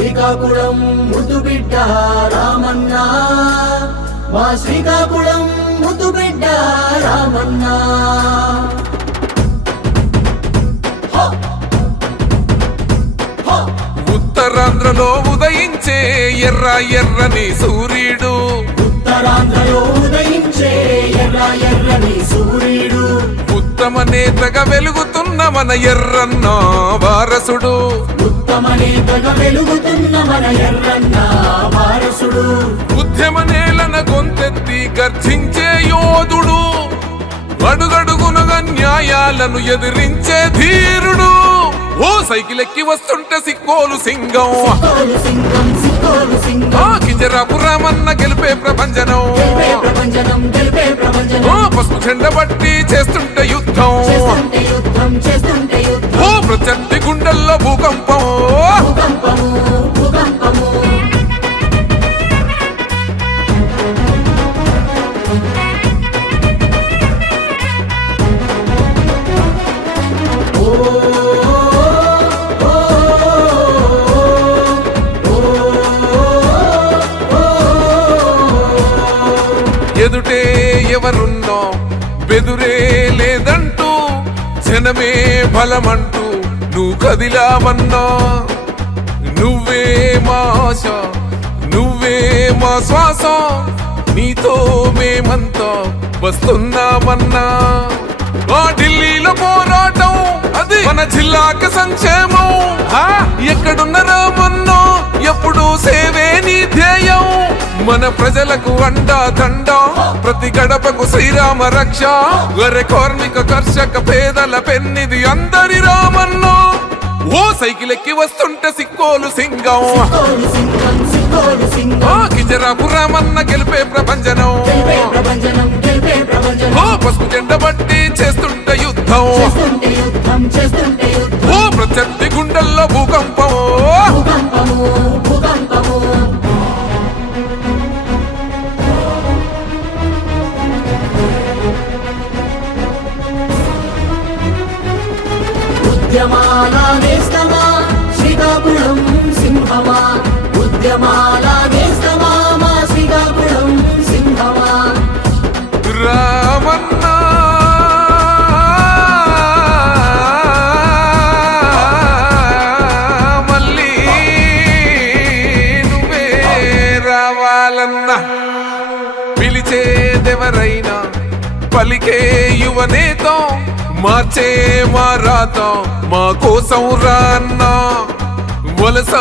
శ్రీకాకుళం ముద్దు బిడ్డ రామన్న. మా శ్రీకాకుళం ముద్దు బిడ్డ రామన్న! ఉత్తరాంధ్రలో ఉదయించే ఎర్ర ఎర్రని సూర్యుడు. ఉత్తరాంధ్రలో ఉదయించే ఎర్ర ఎర్రని సూర్యుడు. ఉత్తమ నేతగా వెలుగుతున్న మన ఎర్రన్న వారసుడు. ఉత్తమ నేతగా వెలుగుతున్న మన ఎర్రన్న వారసుడు. ఉద్యమ నేలన గొంతెత్తి గర్జించే యోధుడు. అడుగడుగునగా న్యాయాలను ఎదిరించే ధీరుడు. ఓ సైకిల్ ఎక్కి వస్తుంటే సిక్కోలు సింగం. కింజరాపురామన్న గెలిపే ప్రపంచనం. పసుపు జెండ బట్టి చేస్తుంటే యుద్ధం చేస్తుంటే ఎదుటే ఎవరున్నో బెదురే లేదంటూ జనమే బలమంటూ నువ్వు కదిలావన్నా. నువ్వే మా ఆశ నువ్వే మా శ్వాస నీతో మేమంతా వస్తున్నామన్నా. ఆ ఢిల్లీలో పోరాటం అది మన జిల్లాకి సంక్షేమం. మన ప్రజలకు అండా దండ. ప్రతి గడపకు శ్రీరామ రక్ష. గొర్రె కార్మిక కర్షక పేదల పెన్నిది అందరి రామన్నో. ఓ సైకిల్ ఎక్కి వస్తుంటే సిక్కోలు సింగం. కింజరాపురామన్న గెలిపే ప్రపంచనం. ఓ పసుపు జెండ బట్టి చేస్తుంటే యుద్ధం. ఓ ప్రత్యర్థి గుండెల్లో ఉద్యమాలా నేస్తమా? శ్రీకాకుళం సింహమా? ఉద్యమాలా నేస్తమా మా శ్రీకాకుళం సింహమా? రామన్న మళ్ళీ నువ్వే రావాలన్నా. పిలిచేదెవరైనా పలికే యువనేతో మార్చే మారాత మా కోసం రాన్న వలస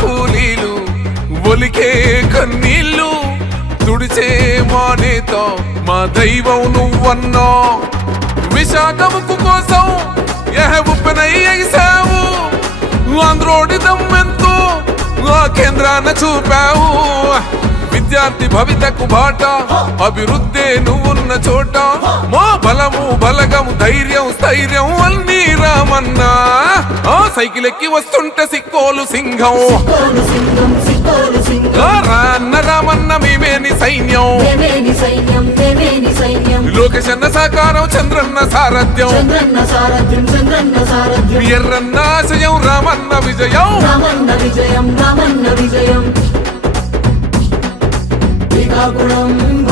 కూలీలు ఒలికే కన్నీళ్ళు తుడిచే మా నేత మా దైవం నువ్వన్నా విశాఖముకు కోసం ఎహ ఉప్పెనై ఎగిసావు. ఆంధ్రోడి దమ్మెంతో ఆ కేంద్రాన చూపావు. విద్యార్థి భవితకు బాట. అభివృద్ధే నువ్వున్న చోట. మా బలము బలగము ధైర్యం స్థైర్యం అన్నీ రామన్నా. ఆ సైకిల్ ఎక్కి వస్తుంటే సిక్కోలు సింహం. రాన్న రామన్న మేమేని సైన్యం. లోకేశన్న సాకారం చంద్రన్న సారథ్యం. ఎర్రన్న ఆశయం రామన్న విజయం. శ్రీకాకుళం భవిష్యత్తు రామన్న